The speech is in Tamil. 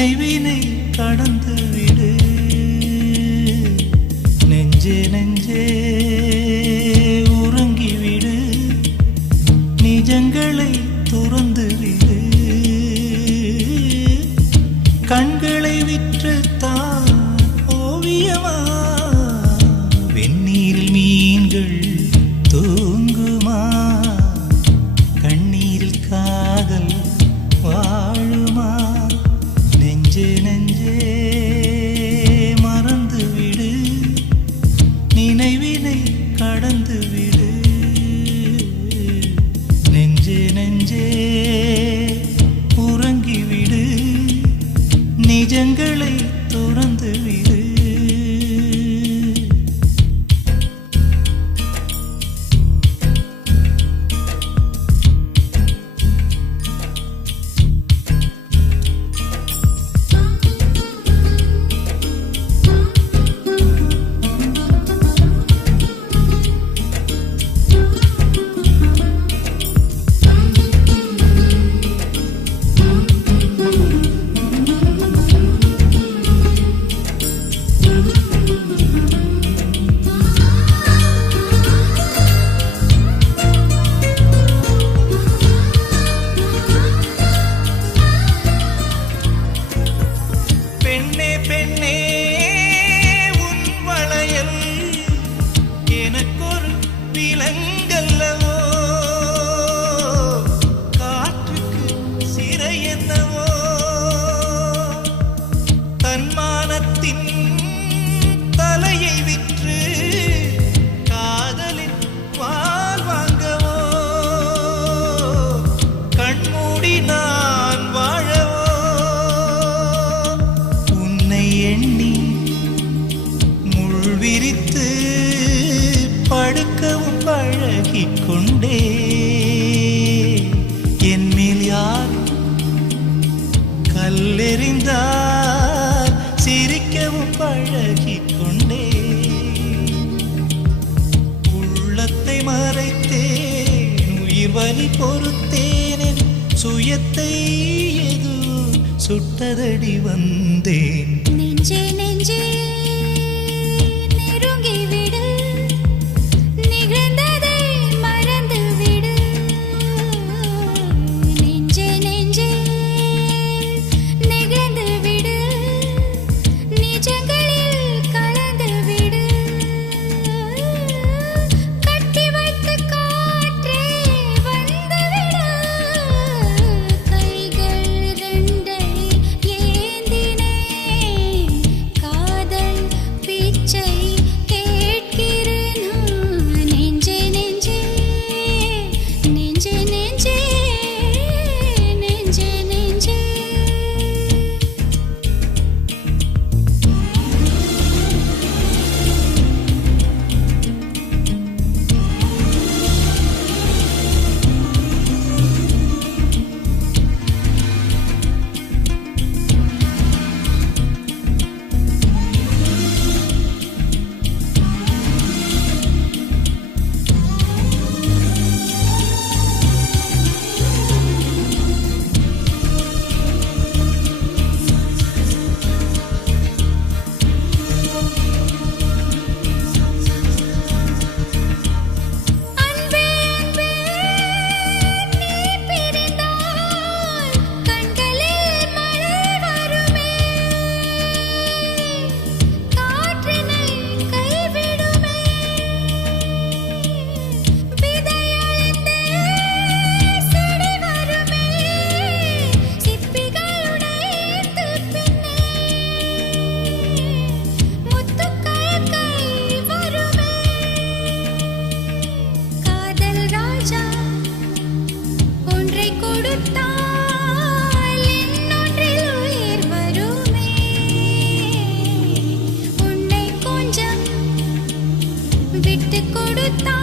நினைவினை கடந்து விடு. நெஞ்சே நெஞ்சே உறங்கிவிடு. நிஜங்களை துறந்து விடு. கண்களை விற்று and தெரிந்தால் சிரிக்கவும் பழகிக் கொண்டே உள்ளத்தை மறைத்தேன் உயிர் வலி பொறுத்தேன் சுயத்தை எது சுட்டதடி வந்தேன். நெஞ்சே நெஞ்சே. with